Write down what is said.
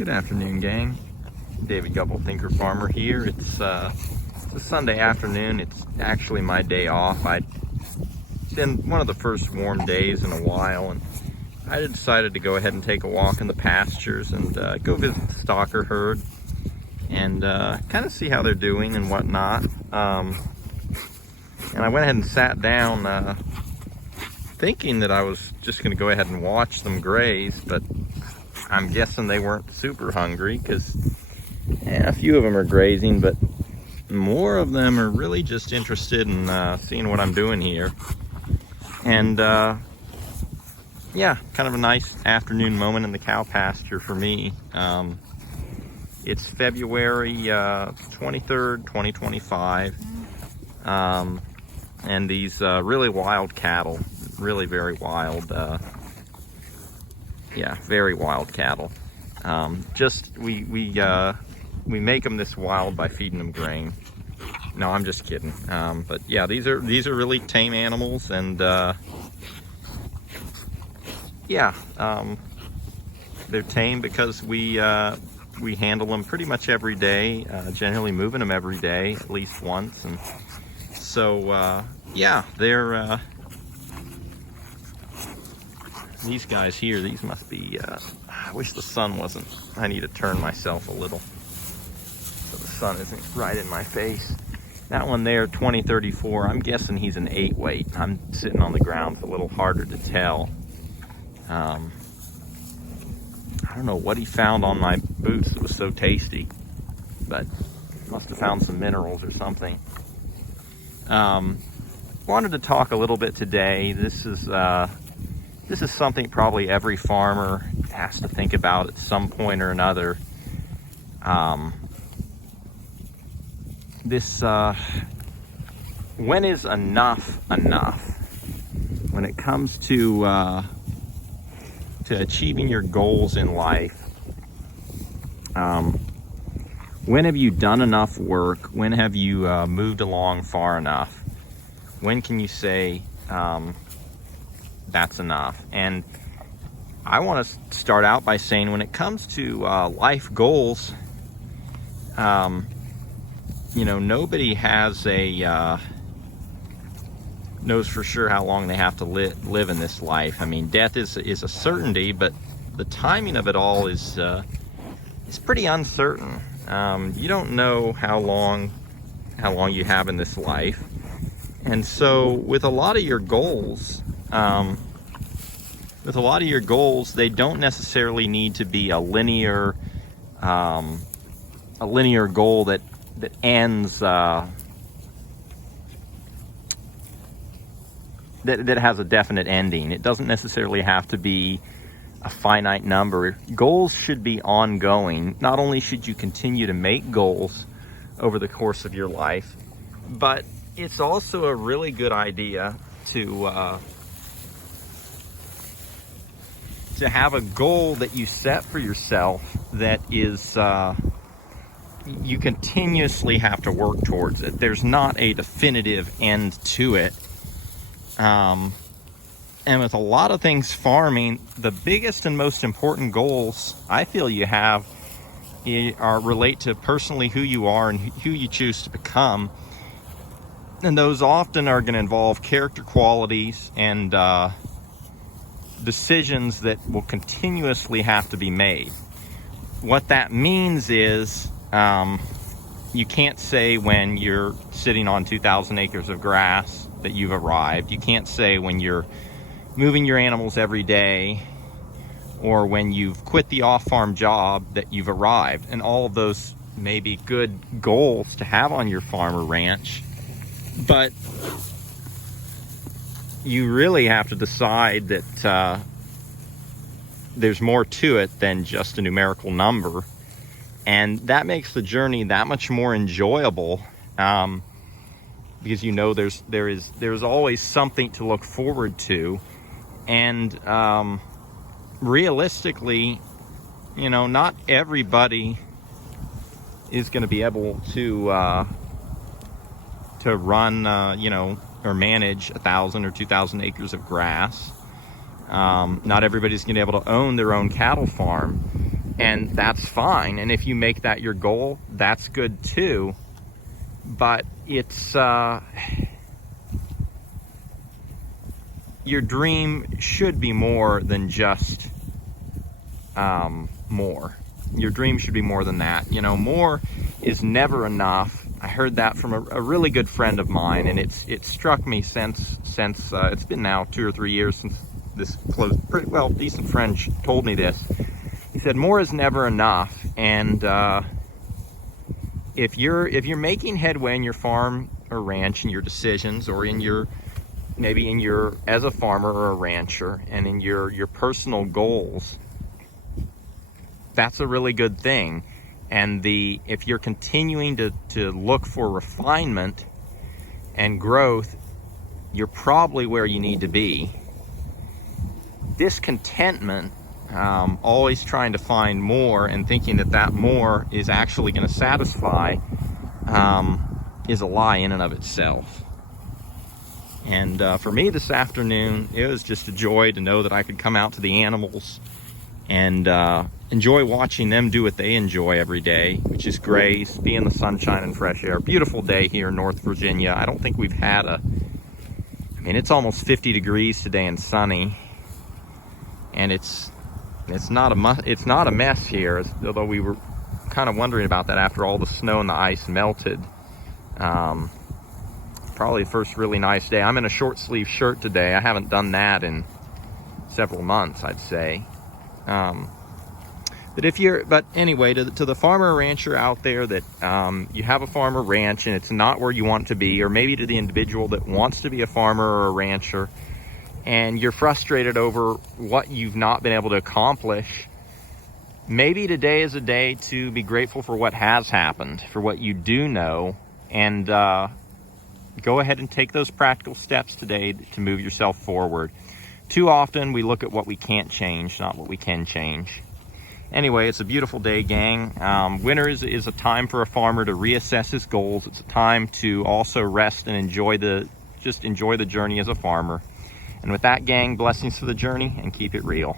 Good afternoon, gang. David Gubble, Thinker Farmer here. It's a Sunday afternoon. It's actually my day off. It's been one of the first warm days in a while, and I decided to go ahead and take a walk in the pastures and go visit the stocker herd and kind of see how they're doing and whatnot. And I went ahead and sat down thinking that I was just going to go ahead and watch them graze, but I'm guessing they weren't super hungry because a few of them are grazing, but more of them are really just interested in seeing what I'm doing here. And yeah, kind of a nice afternoon moment in the cow pasture for me. It's February 23rd, 2025. And these really wild cattle, really very wild, yeah, very wild cattle. We make them this wild by feeding them grain. No, I'm just kidding. But yeah, these are really tame animals, and yeah, they're tame because we handle them pretty much every day, generally moving them every day at least once, and so yeah, they're these guys here, these must be, I wish the sun wasn't, I need to turn myself a little so the sun isn't right in my face. That one there, 2034, I'm guessing he's an 8 weight. I'm sitting on the ground, it's a little harder to tell. I don't know what he found on my boots that was so tasty, but must have found some minerals or something. Wanted to talk a little bit today. This is something probably every farmer has to think about at some point or another. When is enough enough? When it comes to achieving your goals in life, when have you done enough work? When have you moved along far enough? When can you say, that's enough? And I want to start out by saying, when it comes to life goals, you know, nobody has knows for sure how long they have to live in this life. I mean, death is a certainty, but the timing of it all is pretty uncertain. You don't know how long you have in this life, and so with a lot of your goals, they don't necessarily need to be a linear goal that ends that has a definite ending. It doesn't necessarily have to be a finite number. Goals should be ongoing. Not only should you continue to make goals over the course of your life, but it's also a really good idea to have a goal that you set for yourself that is you continuously have to work towards it. There's not a definitive end to it. And with a lot of things farming, the biggest and most important goals I feel you have relate to personally who you are and who you choose to become. And those often are going to involve character qualities and decisions that will continuously have to be made. What that means is you can't say when you're sitting on 2,000 acres of grass that you've arrived. You can't say when you're moving your animals every day or when you've quit the off-farm job that you've arrived. And all of those may be good goals to have on your farm or ranch, but you really have to decide that there's more to it than just a numerical number, and that makes the journey that much more enjoyable, because you know there's always something to look forward to. And realistically, you know, not everybody is going to be able to run you know, or manage 1,000 or 2,000 acres of grass. Not everybody's going to be able to own their own cattle farm. And that's fine. And if you make that your goal, that's good too. But it's, your dream should be more than just more. Your dream should be more than that. You know, more is never enough. I heard that from a really good friend of mine, and it struck me since it's been now 2 or 3 years since this pretty well decent friend told me this. He said more is never enough, and if you're making headway in your farm or ranch, in your decisions, or in your maybe in your as a farmer or a rancher, and in your personal goals, that's a really good thing. And if you're continuing to look for refinement and growth, you're probably where you need to be. Discontentment, always trying to find more and thinking that more is actually going to satisfy, is a lie in and of itself. And for me this afternoon, it was just a joy to know that I could come out to the animals and enjoy watching them do what they enjoy every day, which is graze, be in the sunshine and fresh air. Beautiful day here in North Virginia. I don't think we've had I mean, it's almost 50 degrees today and sunny, and it's not a mess here, although we were kind of wondering about that after all the snow and the ice melted. Probably the first really nice day. I'm in a short sleeve shirt today. I haven't done that in several months, I'd say. But anyway, to the farmer or rancher out there that you have a farm or ranch and it's not where you want to be, or maybe to the individual that wants to be a farmer or a rancher and you're frustrated over what you've not been able to accomplish, maybe today is a day to be grateful for what has happened, for what you do know, and go ahead and take those practical steps today to move yourself forward. Too often we look at what we can't change, not what we can change. Anyway, it's a beautiful day, gang. Winter is a time for a farmer to reassess his goals. It's a time to also rest and enjoy the journey as a farmer. And with that, gang, blessings for the journey, and keep it real.